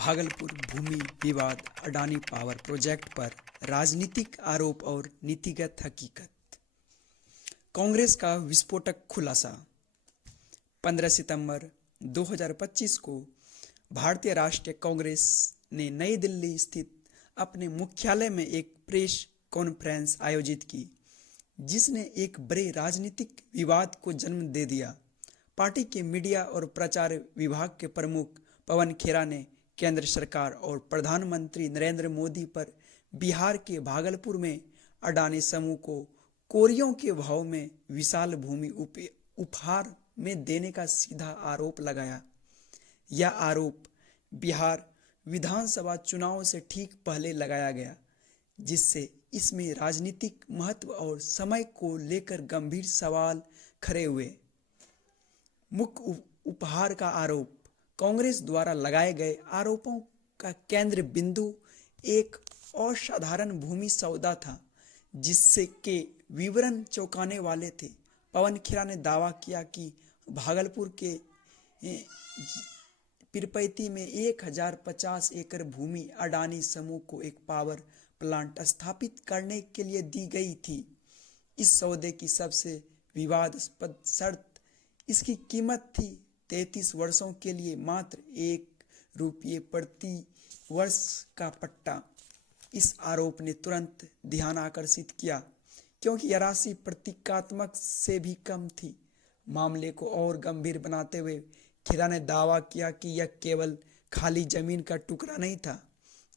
भागलपुर भूमि विवाद, Adani power project पर राजनीतिक आरोप और नीतिगत हकीकत। कांग्रेस का विस्फोटक खुलासा। 15 सितंबर 2025 को भारतीय राष्ट्रीय कांग्रेस ने नई दिल्ली स्थित अपने मुख्यालय में एक प्रेस कॉन्फ्रेंस आयोजित की, जिसने एक बड़े राजनीतिक विवाद को जन्म दे दिया। पार्टी के मीडिया और प्रचार विभाग के प्रमुख पवन खेरा ने केंद्र सरकार और प्रधानमंत्री नरेंद्र मोदी पर बिहार के भागलपुर में अडानी समूह को कोरियों के भाव में विशाल भूमि उपहार में देने का सीधा आरोप लगाया। यह आरोप बिहार विधानसभा चुनाव से ठीक पहले लगाया गया, जिससे इसमें राजनीतिक महत्व और समय को लेकर गंभीर सवाल खड़े हुए। मुख्य उपहार का आरोप। कांग्रेस द्वारा लगाए गए आरोपों का केंद्र बिंदु एक असाधारण भूमि सौदा था, जिससे के विवरण चौंकाने वाले थे। पवन खेरा ने दावा किया कि भागलपुर के पीरपैंती में 1050 एकड़ भूमि अडानी समूह को एक पावर प्लांट स्थापित करने के लिए दी गई थी। इस सौदे की सबसे विवादास्पद शर्त इसकी कीमत थी। 33 वर्षों के लिए मात्र ₹1 प्रति वर्ष का पट्टा। इस आरोप ने तुरंत ध्यान आकर्षित किया, क्योंकि यह राशि प्रतीकात्मक से भी कम थी। मामले को और गंभीर बनाते हुए खेरा ने दावा किया कि यह केवल खाली जमीन का टुकड़ा नहीं था।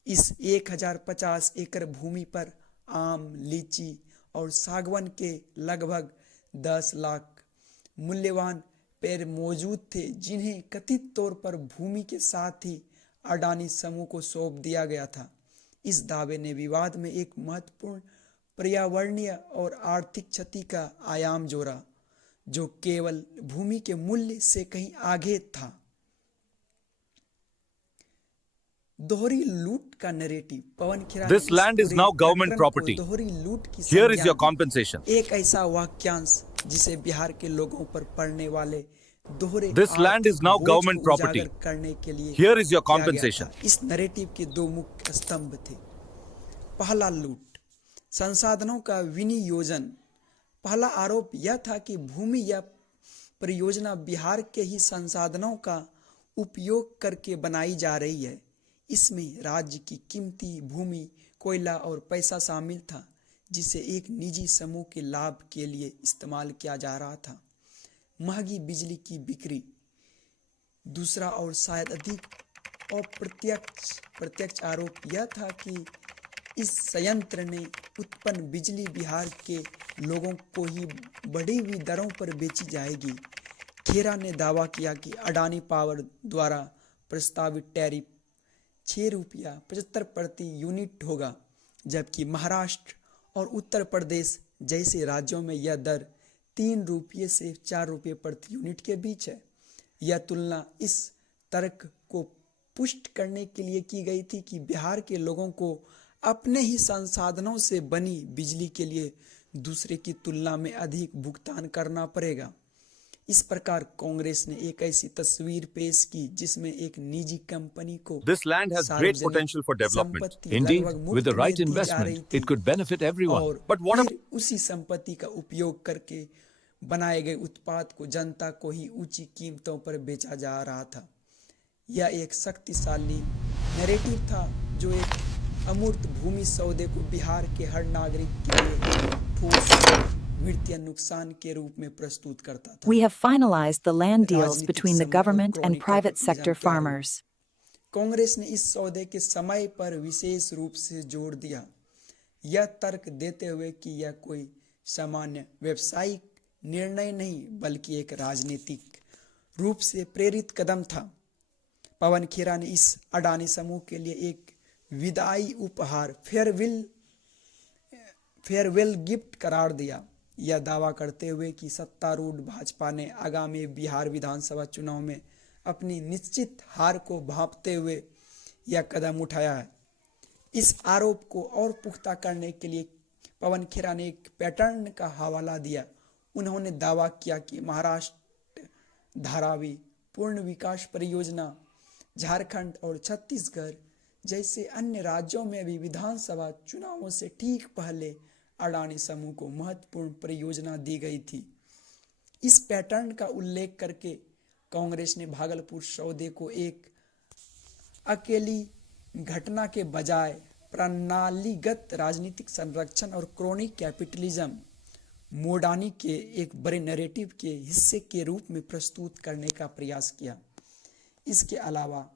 इस 1050 एकड़ भूमि पर आम, लीची और सागवान के लगभग 10 लाख मूल्यवान पेड़ मौजूद थे, जिन्हें कथित तौर पर भूमि के साथ ही अडानी समूह को सौंप दिया गया था। इस दावे ने विवाद में एक महत्वपूर्ण पर्यावरणीय और आर्थिक क्षति का आयाम जोड़ा, जो केवल भूमि के मूल्य से कहीं आगे था। दोहरी लूट का narrative. Pawan Khera This land is now government property. दोहरी लूट की Here is your संज्ञा compensation. एक ऐसा वाक्यांश जिसे बिहार के लोगों पर पड़ने वाले दोहरे This land is now बोझ government को property. उजागर करने के लिए Here is your किया गया compensation. था। इस नैरेटिव के दो मुख्य स्तंभ थे। पहला, लूट, संसाधनों का विनियोजन। पहला आरोप यह था कि भूमि या परियोजना बिहार के ही संसाधनों का उपयोग करके बनाई जा रही है। इसमें राज्य की कीमती भूमि, कोयला और पैसा शामिल था, जिसे एक निजी समूह के लाभ के लिए इस्तेमाल किया जा रहा था। महंगी बिजली की बिक्री। दूसरा और शायद अधिक प्रत्यक्ष आरोप यह था कि इस संयंत्र ने उत्पन्न बिजली बिहार के लोगों को ही बढ़ी हुई दरों पर बेची जाएगी। खेरा ने दावा किया कि अडानी पावर द्वारा प्रस्तावित टैरिफ ₹6.75 प्रति यूनिट होगा, जबकि महाराष्ट्र और उत्तर प्रदेश जैसे राज्यों में यह दर ₹3 से ₹4 प्रति यूनिट के बीच है। यह तुलना इस तर्क को पुष्ट करने के लिए की गई थी कि बिहार के लोगों को अपने ही संसाधनों से बनी बिजली के लिए दूसरे की तुलना में अधिक भुगतान करना पड़ेगा। इस प्रकार कांग्रेस ने एक ऐसी तस्वीर पेश की जिसमें एक निजी कंपनी को This land has great potential for development. Indeed, with the right investment, it could benefit everyone. और But what फिर उसी संपत्ति का उपयोग करके बनाए गए उत्पाद को जनता को ही ऊंची कीमतों पर बेचा जा रहा था। यह एक शक्तिशाली नैरेटिव था, जो एक अमूर्त भूमि सौदे को बिहार के हर नागरिक के लिए ठोस वित्तीय नुकसान के रूप में प्रस्तुत करता था। We have finalized the land deals between the government and private sector farmers. Congress ने इस सौदे के समय पर विशेष रूप से जोर दिया, यह तर्क देते हुए कि यह कोई सामान्य व्यावसायिक निर्णय नहीं, बल्कि एक राजनीतिक रूप से प्रेरित कदम था। पवन खेरा ने इस अडानी समूह के लिए एक विदाई उपहार, फेयरवेल गिफ्ट करार दिया। यह दावा करते हुए कि सत्तारूढ़ भाजपा ने आगामी बिहार विधानसभा चुनाव में अपनी निश्चित हार को भांपते हुए यह कदम उठाया है। इस आरोप को और पुख्ता करने के लिए पवन खेरा ने एक पैटर्न का हवाला दिया। उन्होंने दावा किया कि महाराष्ट्र धारावी पूर्ण विकास परियोजना झारखंड और छत्तीसगढ़ जैसे अन्य राज्यों में भी विधानसभा चुनावों से ठीक पहले अडानी समूह को महत्वपूर्ण परियोजना दी गई थी। इस पैटर्न का उल्लेख करके कांग्रेस ने भागलपुर सौदे को एक अकेली घटना के बजाय प्रणालीगत राजनीतिक संरक्षण और क्रोनी कैपिटलिज्म मोडानी के एक बड़े नैरेटिव के हिस्से के रूप में प्रस्तुत करने का प्रयास किया। इसके अलावा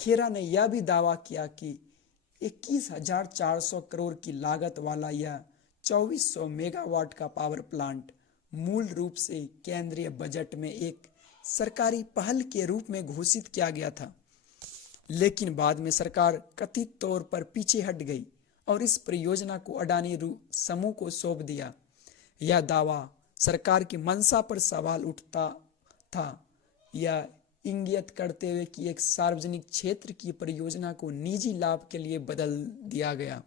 खेरा ने यह भी दावा किया कि 21,400 करोड़ की लागत वाला यह 2400 मेगावाट का पावर प्लांट मूल रूप से केंद्रीय बजट में एक सरकारी पहल के रूप में घोषित किया गया था, लेकिन बाद में सरकार कथित तौर पर पीछे हट गई और इस परियोजना को अडानी समूह को सौंप दिया। यह दावा सरकार की मंशा पर सवाल उठता था, यह इंगित करते हुए कि एक सार्वजनिक क्षेत्र की परियोजना को निजी लाभ के लिए बदल दिया गया।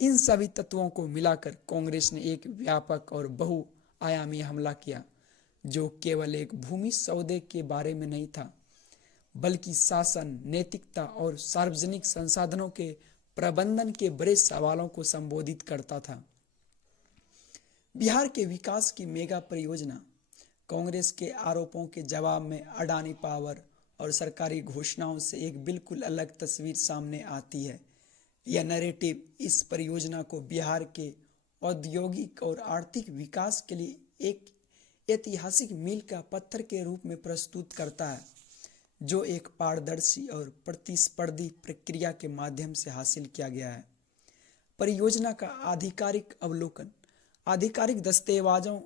इन सभी तत्वों को मिलाकर कांग्रेस ने एक व्यापक और बहुआयामी हमला किया, जो केवल एक भूमि सौदे के बारे में नहीं था, बल्कि शासन, नैतिकता और सार्वजनिक संसाधनों के प्रबंधन के बड़े सवालों को संबोधित करता था। बिहार के विकास की मेगा परियोजना कांग्रेस के आरोपों के जवाब में अडानी पावर और सरकारी घोषणाओं से एक बिल्कुल अलग तस्वीर सामने आती है। यह नैरेटिव इस परियोजना को बिहार के औद्योगिक और आर्थिक विकास के लिए एक ऐतिहासिक मील का पत्थर के रूप में प्रस्तुत करता है, जो एक पारदर्शी और प्रतिस्पर्धी प्रक्रिया के माध्यम से हासिल किया गया है। परियोजना का आधिकारिक अवलोकन। आधिकारिक दस्तावेजों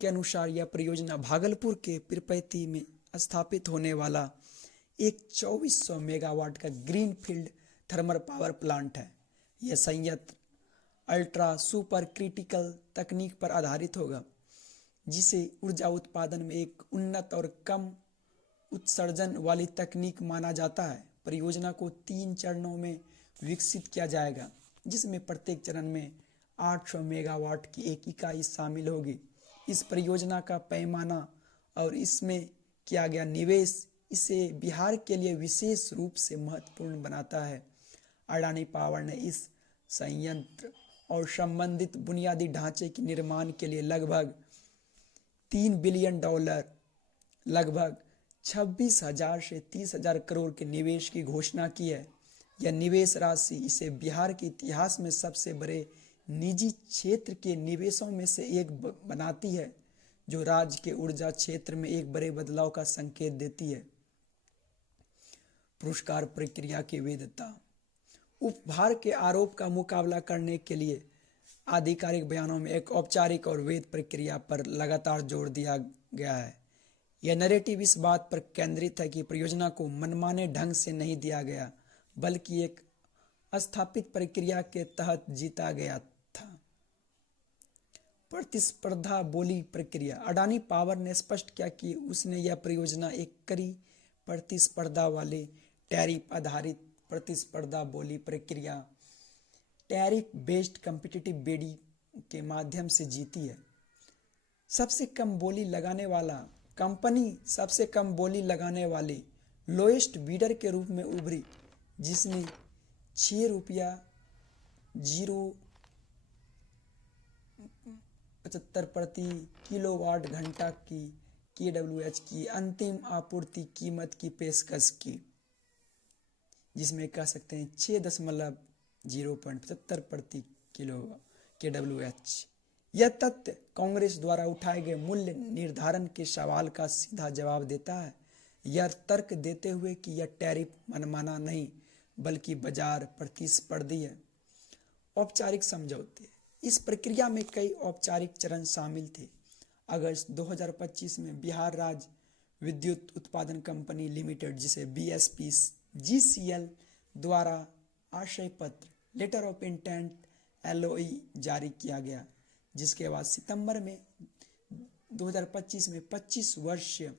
के अनुसार यह परियोजना भागलपुर के पीरपैंती में स्थापित होने वाला एक 2400 मेगावाट का ग्रीनफील्ड थर्मल पावर प्लांट है। यह संयंत्र अल्ट्रा सुपर क्रिटिकल तकनीक पर आधारित होगा, जिसे ऊर्जा उत्पादन में एक उन्नत और कम उत्सर्जन वाली तकनीक माना जाता है। परियोजना को 3 चरणों में विकसित किया जाएगा, जिसमें प्रत्येक चरण में 800 मेगावाट की एक इकाई शामिल होगी। इस परियोजना का पैमाना और इसमें किया गया निवेश इसे बिहार के लिए विशेष रूप से महत्वपूर्ण बनाता है। अडानी पावर ने इस संयंत्र और संबंधित बुनियादी ढांचे के निर्माण के लिए लगभग $3 बिलियन, लगभग 26,000 से 30,000 करोड़ के निवेश की घोषणा की है। यह निवेश राशि इसे बिहार के इतिहास में सबसे बड़े निजी क्षेत्र के निवेशों में से एक बनाती है, जो राज्य के ऊर्जा क्षेत्र में एक बड़े बदलाव का संकेत देती है। पुरस्कार प्रक्रिया की वैधता। उपहार के आरोप का मुकाबला करने के लिए आधिकारिक बयानों में एक औपचारिक और वैध प्रक्रिया पर लगातार जोर दिया गया है। यह नैरेटिव इस बात पर केंद्रित है कि परियोजना को मनमाने ढंग से नहीं दिया गया, बल्कि एक स्थापित प्रक्रिया के तहत जीता गया था। प्रतिस्पर्धा बोली प्रक्रिया। अडानी पावर ने स्पष्ट किया कि उसने यह परियोजना एक कड़ी प्रतिस्पर्धा वाले टैरिफ आधारित प्रतिस्पर्धा बोली प्रक्रिया टैरिफ बेस्ड कॉम्पिटिटिव बिडिंग के माध्यम से जीती है। सबसे कम बोली लगाने वाला कंपनी सबसे कम बोली लगाने वाले लोएस्ट बीडर के रूप में उभरी, जिसने ₹6.075 प्रति किलोवाट घंटा की KWH की अंतिम आपूर्ति कीमत की पेशकश की, जिसमें कह सकते हैं 6.075 प्रति किलो KWH। यह तथ्य कांग्रेस द्वारा उठाए गए मूल्य निर्धारण के सवाल का सीधा जवाब देता है, यह तर्क देते हुए कि यह टैरिफ मनमाना नहीं बल्कि बाजार प्रतिस्पर्धी है। औपचारिक समझौते। इस प्रक्रिया में कई औपचारिक चरण शामिल थे। अगस्त 2025 में बिहार राज्य विद्युत उत्पादन कंपनी लिमिटेड, जिसे BSPGCL द्वारा आशय पत्र लेटर ऑफ इंटेंट LOI जारी किया गया, जिसके बाद सितंबर में 2025 में 25 वर्षीय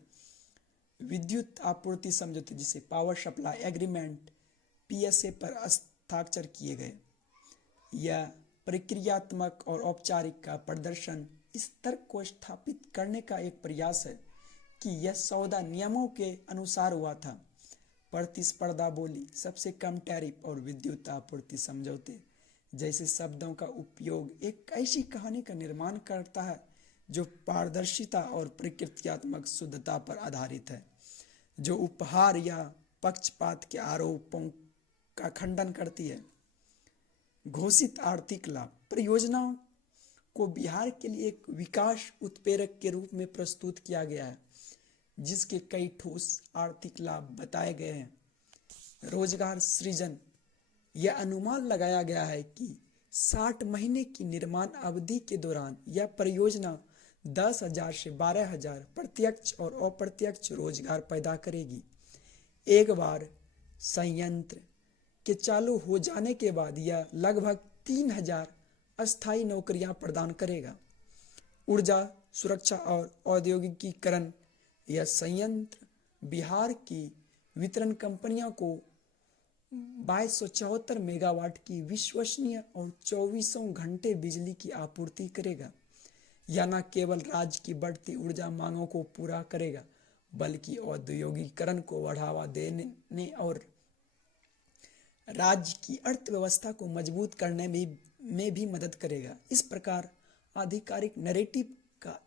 विद्युत आपूर्ति समझौते, जिसे पावर सप्लाई एग्रीमेंट PSA पर हस्ताक्षर किए गए। यह प्रक्रियात्मक और औपचारिक का प्रदर्शन इस तर्क को स्थापित करने का एक प्रयास है कि यह सौदा नियमों के अनुसार हुआ था। प्रतिस्पर्धा बोली, सबसे कम टैरिफ और विद्युत आपूर्ति समझौते जैसे शब्दों का उपयोग एक ऐसी कहानी का निर्माण करता है जो पारदर्शिता और प्रकृत्यात्मक शुद्धता पर आधारित है, जो उपहार या पक्षपात के आरोपों का खंडन करती है। घोषित आर्थिक लाभ परियोजनाओं को बिहार के लिए एक विकास उत्प्रेरक के रूप में प्रस्तुत किया गया है, जिसके कई ठोस आर्थिक लाभ बताए गए हैं। रोजगार सृजन, यह अनुमान लगाया गया है कि 60 महीने की निर्माण अवधि के दौरान यह परियोजना 10,000 से 12,000 प्रत्यक्ष और अप्रत्यक्ष रोजगार पैदा करेगी। एक बार संयंत्र के चालू हो जाने के बाद यह लगभग 3,000 अस्थायी नौकरियां प्रदान करेगा। ऊर्जा सुरक्षा और औद्योगिकीकरण, यह संयंत्र बिहार की वितरण कंपनियों को 2274 मेगावाट की विश्वसनीय और 24 घंटे बिजली की आपूर्ति करेगा। यह न केवल राज्य की बढ़ती ऊर्जा मांगों को पूरा करेगा, बल्कि औद्योगिकीकरण को बढ़ावा देने और राज्य की अर्थव्यवस्था को मजबूत करने में भी मदद करेगा। इस प्रकार आधिकारिक नैरेटिव का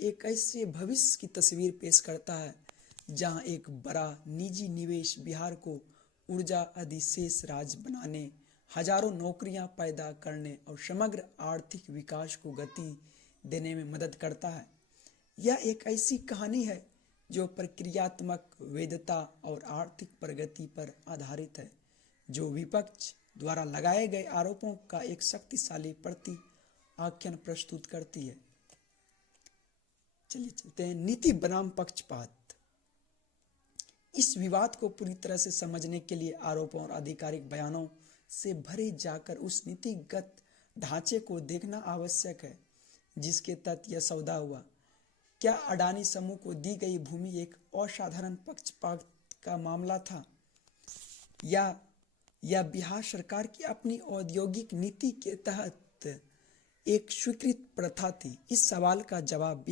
एक ऐसे भविष्य की तस्वीर पेश करता है जहां एक बड़ा निजी निवेश बिहार को ऊर्जा अधिशेष राज्य बनाने, हजारों नौकरियां पैदा करने और समग्र आर्थिक विकास को गति देने में मदद करता है। यह एक ऐसी कहानी है जो प्रक्रियात्मक वैधता और आर्थिक प्रगति पर आधारित है, जो विपक्ष द्वारा लगाए गए आरोपों का एक शक्तिशाली प्रति आख्यान प्रस्तुत करती है। चलिए चलते हैं नीति बनाम पक्षपात। इस विवाद को पूरी तरह से समझने के लिए आरोपों और आधिकारिक बयानों से भरे जाकर उस नीतिगत ढांचे को देखना आवश्यक है जिसके तहत यह सौदा हुआ। क्या अडानी समूह को दी गई भूमि एक असाधारण पक्षपात का मामला था, या बिहार सरकार की अपनी औद्योगिक नीति के तहत एक स्वीकृत प्रथा थी? इस सवाल का जवाब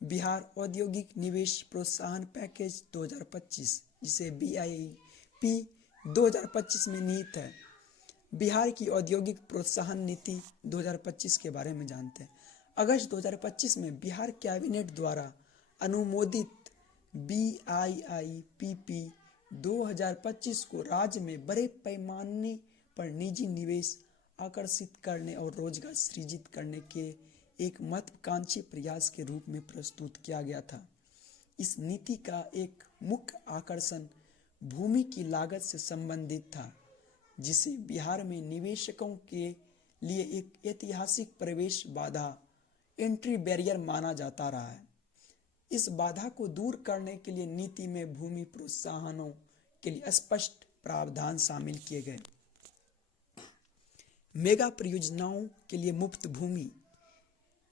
बिहार औद्योगिक निवेश प्रोत्साहन पैकेज 2025, जिसे BIP 2025 में निहित है। बिहार की औद्योगिक प्रोत्साहन नीति 2025 के बारे में जानते हैं। अगस्त 2025 में बिहार कैबिनेट द्वारा अनुमोदित BIP 2025 को राज्य में बड़े पैमाने पर निजी निवेश आकर्षित करने और रोजगार सृजित करने के एक महत्वाकांक्षी प्रयास के रूप में प्रस्तुत किया गया था। इस नीति का एक मुख्य आकर्षण भूमि की लागत से संबंधित था, जिसे बिहार में निवेशकों के लिए एक ऐतिहासिक प्रवेश बाधा, एंट्री बैरियर माना जाता रहा है। इस बाधा को दूर करने के लिए नीति में भूमि प्रोत्साहनों के लिए स्पष्ट प्रावधान शामिल किए गए। मेगा परियोजनाओं के लिए मुफ्त भूमि।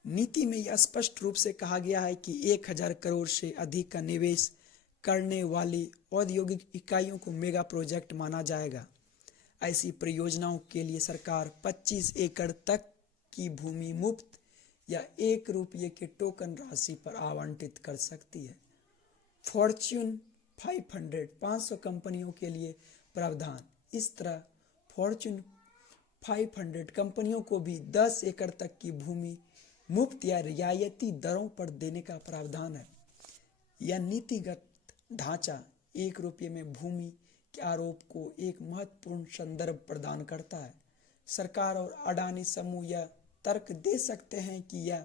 नीति में यह स्पष्ट रूप से कहा गया है कि 1,000 करोड़ से अधिक का निवेश करने वाली औद्योगिक इकाइयों को मेगा प्रोजेक्ट माना जाएगा। ऐसी परियोजनाओं के लिए सरकार 25 एकड़ तक की भूमि मुफ्त या 1 रुपये के टोकन राशि पर आवंटित कर सकती है। फॉर्च्यून 500 कंपनियों के लिए प्रावधान। इस तरह फॉर्च्यून 500 कंपनियों को भी 10 एकड़ तक की भूमि मुफ्त या रियायती दरों पर देने का प्रावधान है। यह नीतिगत ढांचा 1 रुपये में भूमि के आरोप को एक महत्वपूर्ण संदर्भ प्रदान करता है। सरकार और अडानी समूह यह तर्क दे सकते हैं कि यह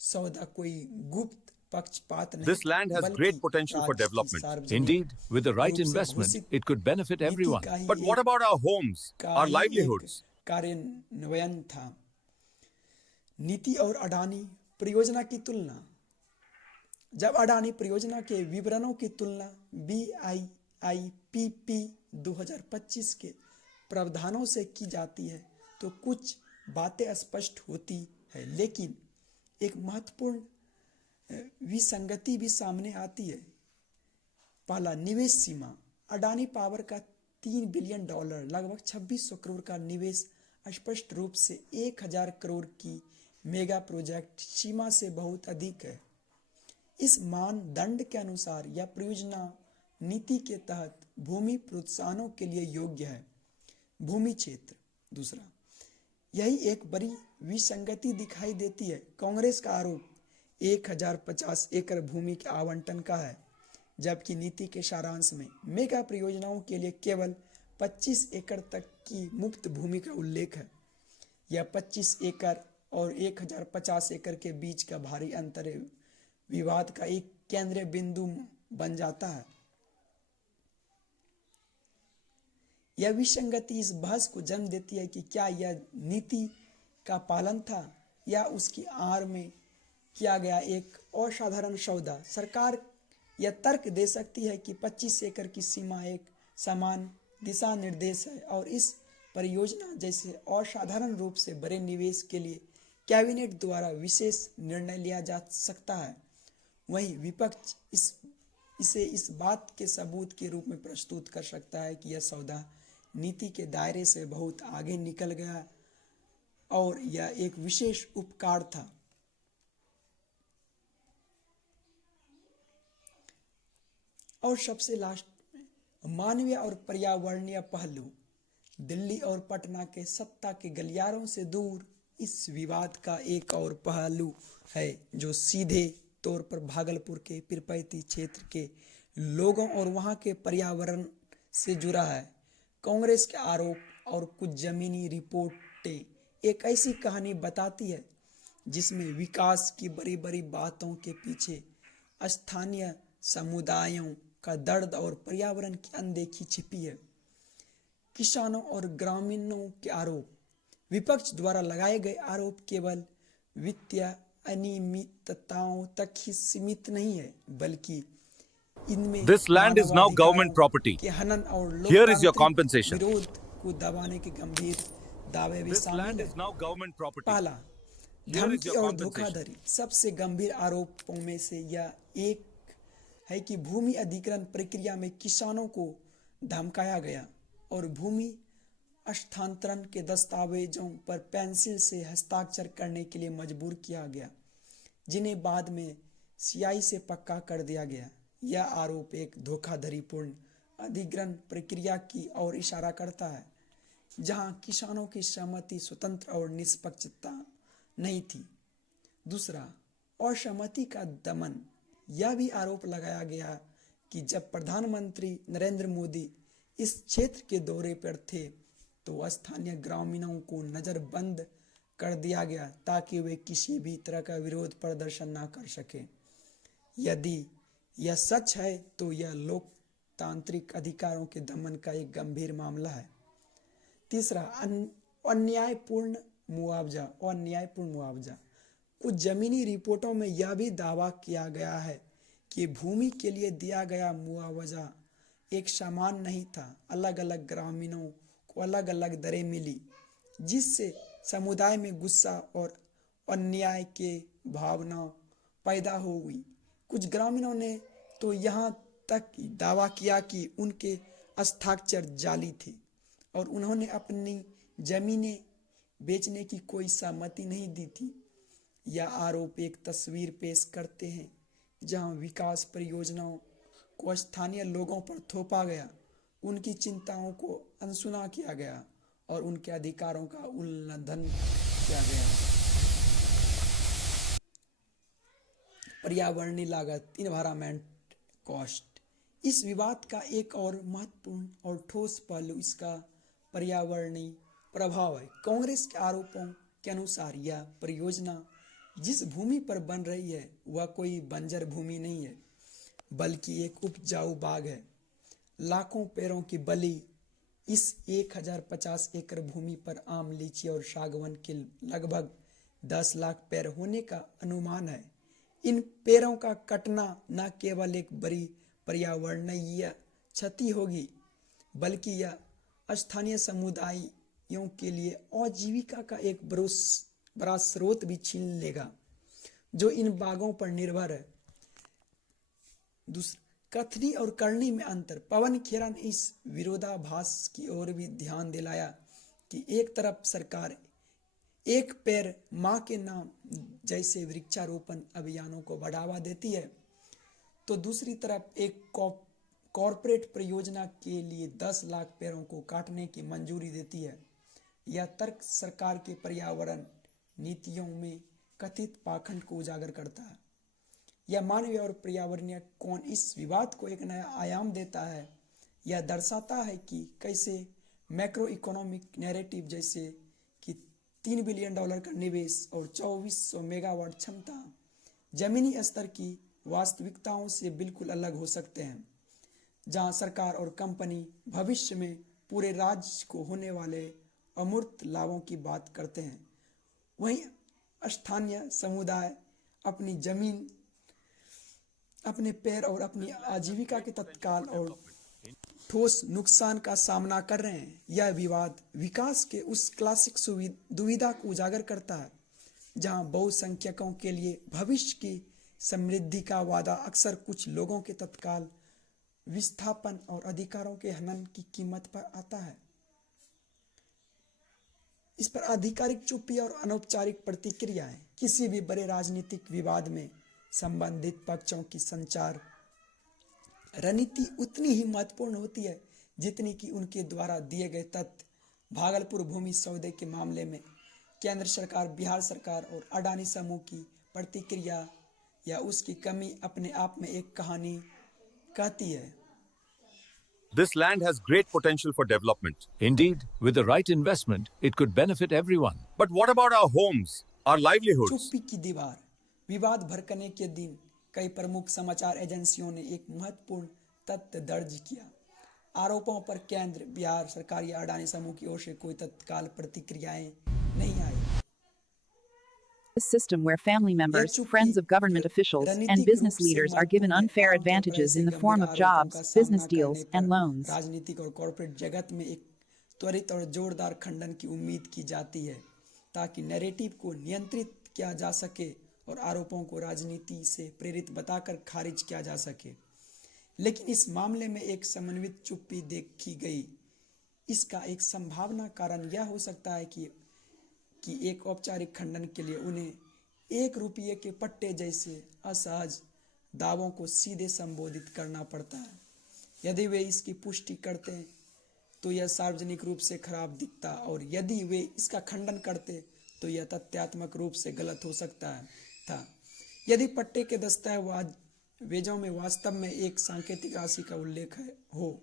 सौदा कोई गुप्त पक्षपात नहीं, This land has great potential for development. Indeed, with the right investment, it could benefit everyone. But what about our homes, our livelihoods? कार्यान्वयन था। नीति और अडानी परियोजना की तुलना। जब अडानी परियोजना के विवरणों की तुलना BIP 2025 के प्रावधानों से की जाती है तो कुछ बातें स्पष्ट होती है, लेकिन एक महत्वपूर्ण विसंगति भी सामने आती है। पहला, निवेश सीमा। अडानी पावर का $3 बिलियन लगभग 2600 करोड़ का निवेश स्पष्ट रूप से 1,000 करोड़ की मेगा प्रोजेक्ट सीमा से बहुत अधिक है। इस मानदंड के अनुसार यह परियोजना नीति के तहत भूमि प्रोत्साहनों के लिए योग्य है। भूमि क्षेत्र दूसरा, यही एक बड़ी विसंगति दिखाई देती है। कांग्रेस का आरोप 1050 एकड़ भूमि के आवंटन का है, जबकि नीति के सारांश में मेगा परियोजनाओं के लिए केवल 25 एकड़ तक की मुक्त भूमि का उल्लेख है। यह 25 एकड़ और 1050 एकड़ के बीच का भारी अंतर विवाद का एक केंद्रीय बिंदु बन जाता है। यह विसंगति इस बहस को जन्म देती है कि क्या यह नीति का पालन था या उसकी आड़ में किया गया एक असाधारण सौदा। सरकार यह तर्क दे सकती है कि 25 एकड़ की सीमा एक समान दिशा निर्देश है और इस परियोजना जैसे असाधारण रूप से बड़े निवेश के लिए कैबिनेट द्वारा विशेष निर्णय लिया जा सकता है। वहीं विपक्ष इसे इस बात के सबूत के रूप में प्रस्तुत कर सकता है कि यह सौदा नीति के दायरे से बहुत आगे निकल गया और यह एक विशेष उपकार था। और सबसे लास्ट में मानवीय और पर्यावरणीय पहलू। दिल्ली और पटना के सत्ता के गलियारों से दूर इस विवाद का एक और पहलू है जो सीधे तौर पर भागलपुर के पीरपैंती क्षेत्र के लोगों और वहां के पर्यावरण से जुड़ा है। कांग्रेस के आरोप और कुछ जमीनी रिपोर्टें एक ऐसी कहानी बताती है जिसमें विकास की बड़ी बड़ी बातों के पीछे स्थानीय समुदायों का दर्द और पर्यावरण की अनदेखी छिपी है। किसानों और ग्रामीणों के आरोप। विपक्ष द्वारा लगाए गए आरोप केवल वित्तीय अनियमितताओं तक ही सीमित नहीं है, बल्कि इनमें This land is now government property. के हनन और Here is your लोकतांत्रिक compensation. विरोध को दबाने के गंभीर दावे भी This शामिल land है। is now government property. पहला, Here is धमकी your और compensation. धोखाधड़ी। सबसे गंभीर आरोपों में से यह एक है कि भूमि अधिग्रहण प्रक्रिया में किसानों को धमकाया गया और भूमि हस्तांतरण के दस्तावेजों पर पेंसिल से हस्ताक्षर करने के लिए मजबूर किया गया, जिन्हें बाद में स्याही से पक्का कर दिया गया। यह आरोप एक धोखाधड़ीपूर्ण अधिग्रहण प्रक्रिया की ओर इशारा करता है, जहां किसानों की सहमति स्वतंत्र और निष्पक्षता नहीं थी। दूसरा, असहमति का दमन। यह भी आरोप लगाया गया कि जब प्रधानमंत्री नरेंद्र मोदी इस क्षेत्र के दौरे पर थे तो स्थानीय ग्रामीणों को नजरबंद कर दिया गया ताकि वे किसी भी तरह का विरोध प्रदर्शन न कर सके। यदि यह सच है तो यह लोकतांत्रिक अधिकारों के दमन का एक गंभीर मामला है। तीसरा, अन्यायपूर्ण मुआवजा। कुछ जमीनी रिपोर्टों में यह भी दावा किया गया है कि भूमि के लिए दिया गया मुआवजा एक समान नहीं था। अलग अलग ग्रामीणों को अलग अलग दरें मिली, जिससे समुदाय में गुस्सा और अन्याय के भावना पैदा हो गई। कुछ ग्रामीणों ने तो यहाँ तक दावा किया कि उनके हस्ताक्षर जाली थे और उन्होंने अपनी जमीनें बेचने की कोई सहमति नहीं दी थी। यह आरोप एक तस्वीर पेश करते हैं जहां विकास परियोजनाओं को स्थानीय लोगों पर थोपा गया, उनकी चिंताओं को अनसुना किया गया और उनके अधिकारों का उल्लंघन किया गया। पर्यावरणीय लागत, इन्वायरमेंट कॉस्ट। इस विवाद का एक और महत्वपूर्ण और ठोस पहलू इसका पर्यावरणीय प्रभाव है। कांग्रेस के आरोपों के अनुसार यह परियोजना जिस भूमि पर बन रही है वह कोई बंजर भूमि नहीं है, बल्कि एक उपजाऊ बाग है। लाखों पेड़ों की बलि। इस 1050 एकड़ भूमि पर आम, लीची और सागवान के लगभग 10 लाख पेड़ होने का अनुमान है। इन पेड़ों का कटना न केवल एक बड़ी पर्यावरणीय क्षति होगी, बल्कि यह स्थानीय समुदायों के लिए आजीविका का एक बड़ा स्रोत भी छीन लेगा जो इन बागों पर निर्भर है। कथनी और करनी में अंतर। पवन खेरा ने इस विरोधाभास की ओर भी ध्यान दिलाया कि एक तरफ सरकार एक पेड़ माँ के नाम जैसे वृक्षारोपण अभियानों को बढ़ावा देती है, तो दूसरी तरफ एक कॉरपोरेट परियोजना के लिए 10 लाख पेड़ों को काटने की मंजूरी देती है। यह तर्क सरकार के पर्यावरण नीतियों में कथित पाखंड को उजागर करता है। यह मानवीय और पर्यावरणीय कोण इस विवाद को एक नया आयाम देता है। यह दर्शाता है कि कैसे मैक्रो इकोनॉमिक नैरेटिव जैसे कि $3 बिलियन का निवेश और 2400 मेगावाट क्षमता जमीनी स्तर की वास्तविकताओं से बिल्कुल अलग हो सकते हैं, जहां सरकार और कंपनी भविष्य में पूरे राज्य को होने वाले अमूर्त लाभों की बात करते हैं, वहीं स्थानीय समुदाय अपनी जमीन, अपने पैर और अपनी आजीविका के तत्काल और ठोस नुकसान का सामना कर रहे हैं। यह विवाद विकास के उस क्लासिक दुविधा को उजागर करता है, जहां बहुसंख्यकों के लिए भविष्य की समृद्धि का वादा अक्सर कुछ लोगों के तत्काल विस्थापन और अधिकारों के हनन की कीमत पर आता है। इस पर आधिकारिक चुप्पी और अनौपचारिक प्रतिक्रियाएं किसी भी बड़े राजनीतिक विवाद में संबंधित पक्षों की संचार रणनीति उतनी ही महत्वपूर्ण होती है जितनी कि उनके द्वारा दिए गए तथ्य। भागलपुर भूमि सौदे के मामले में केंद्र सरकार, बिहार सरकार और अडानी समूह की प्रतिक्रिया या उसकी कमी अपने आप में एक कहानी कहती है। This land has great potential for development. Indeed, with the right investment, it could benefit everyone. But what about our homes, our livelihoods? चुप्पी की दीवार। विवाद भड़कने के दिन कई प्रमुख समाचार एजेंसियों ने एक महत्वपूर्ण तथ्य दर्ज किया। आरोपों पर केंद्र, बिहार सरकार या अडानी समूह की ओर से कोई तत्काल प्रतिक्रियाएं नहीं आई। A system where family members, friends of government officials, and business leaders are given unfair advantages in the form of jobs, business deals, and loans. राजनीतिक और कॉर्पोरेट जगत में एक त्वरित और जोरदार खंडन की उम्मीद की जाती है, ताकि नैरेटिव को नियंत्रित किया जा सके और आरोपों को राजनीति से प्रेरित बताकर खारिज किया जा सके। लेकिन इस मामले में एक समन्वित चुप्पी देखी गई। इसका एक संभावना कारण यह हो सकता है कि एक औपचारिक खंडन के लिए उन्हें ₹1 के पट्टे जैसे असहज दावों को सीधे संबोधित करना पड़ता है। यदि वे इसकी पुष्टि करते तो यह सार्वजनिक रूप से खराब दिखता, और यदि वे इसका खंडन करते तो यह तथ्यात्मक रूप से गलत हो सकता था। यदि पट्टे के दस्तावेजों में वास्तव में एक सांकेतिक राशि का उल्लेख हो,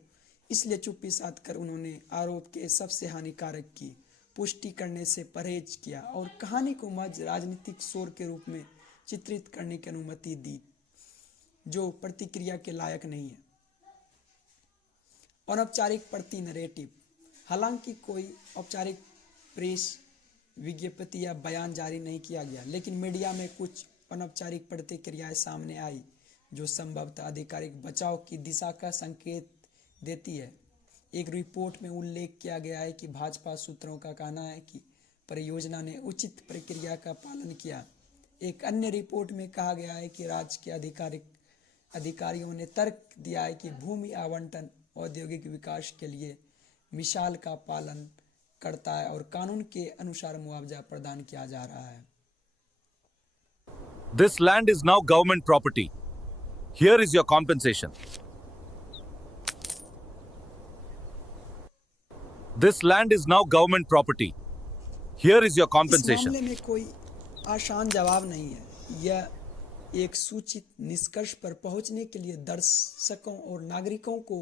इसलिए चुप्पी साधकर उन्होंने आरोप के सबसे हानिकारक की पुष्टि करने से परहेज किया और कहानी को महज राजनीतिक शोर के रूप में चित्रित करने की अनुमति दी, जो प्रतिक्रिया के लायक नहीं है। अनौपचारिक प्रति नैरेटिव। हालांकि कोई औपचारिक प्रेस विज्ञप्ति या बयान जारी नहीं किया गया, लेकिन मीडिया में कुछ अनौपचारिक प्रतिक्रियाएं सामने आई जो संभवतः आधिकारिक बचाव की दिशा का संकेत देती है। एक रिपोर्ट में उल्लेख किया गया है कि भाजपा सूत्रों का कहना है कि परियोजना ने उचित प्रक्रिया का पालन किया। एक अन्य रिपोर्ट में कहा गया है कि राज्य के अधिकारियों ने तर्क दिया है कि भूमि आवंटन औद्योगिक विकास के लिए मिसाल का पालन करता है और कानून के अनुसार मुआवजा प्रदान किया जा रहा है। This land is now government property. Here is your compensation. This land is now government property. Here is your इस compensation. मामले में कोई आसान जवाब नहीं है। यह एक सूचित निष्कर्ष पर पहुंचने के लिए दर्शकों और नागरिकों को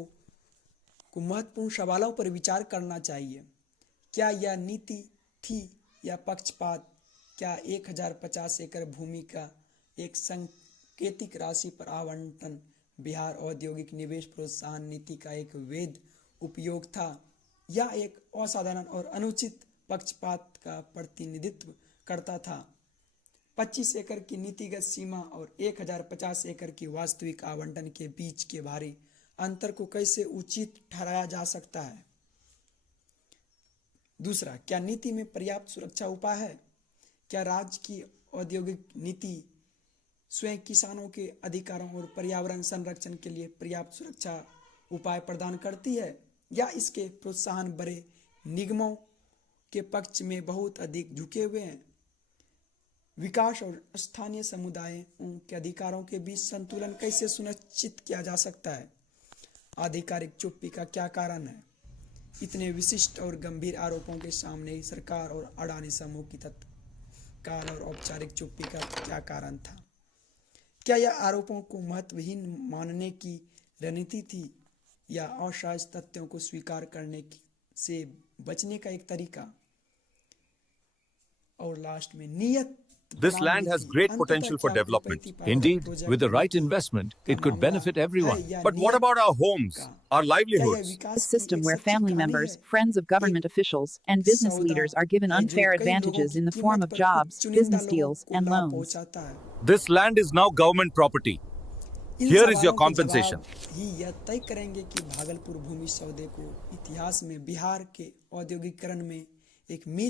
महत्वपूर्ण सवालों पर विचार करना चाहिए। क्या यह नीति थी या पक्षपात? क्या 1050 एकड़ भूमि का एक सांकेतिक राशि पर आवंटन बिहार औद्योगिक निवेश प्रोत्साहन नीति का एक वैध उपयोग था, या एक असाधारण और अनुचित पक्षपात का प्रतिनिधित्व करता था? 25 एकड़ की नीतिगत सीमा और 1050 एकड़ की वास्तविक आवंटन के बीच के भारी अंतर को कैसे उचित ठहराया जा सकता है? दूसरा, क्या नीति में पर्याप्त सुरक्षा उपाय है? क्या राज्य की औद्योगिक नीति स्वयं किसानों के अधिकारों और पर्यावरण संरक्षण के लिए पर्याप्त सुरक्षा उपाय प्रदान करती है, या इसके प्रोत्साहन बड़े निगमों के पक्ष में बहुत अधिक झुके हुए हैं? विकास और स्थानीय समुदायों के अधिकारों के बीच संतुलन कैसे सुनिश्चित किया जा सकता है? आधिकारिक चुप्पी का क्या कारण है? इतने विशिष्ट और गंभीर आरोपों के सामने सरकार और अडानी समूह की तत्काल और औपचारिक चुप्पी का क्या कारण था? क्या यह आरोपों को महत्वहीन मानने की रणनीति थी या असाज तथ्यों को स्वीकार करने से बचने का एक तरीका? और लास्ट में नियत This land has great potential for development. Indeed, with the right investment, it could benefit everyone. But what about our homes, our livelihoods? A system where family members, friends of government officials, and business leaders are given unfair advantages in the form of jobs, business deals, and loans. This land is now government property. Here is your compensation. ही यह तय करेंगे कि भागलपुर भूमि सौदे को इतिहास में बिहार के औद्योगिकरण में एक मील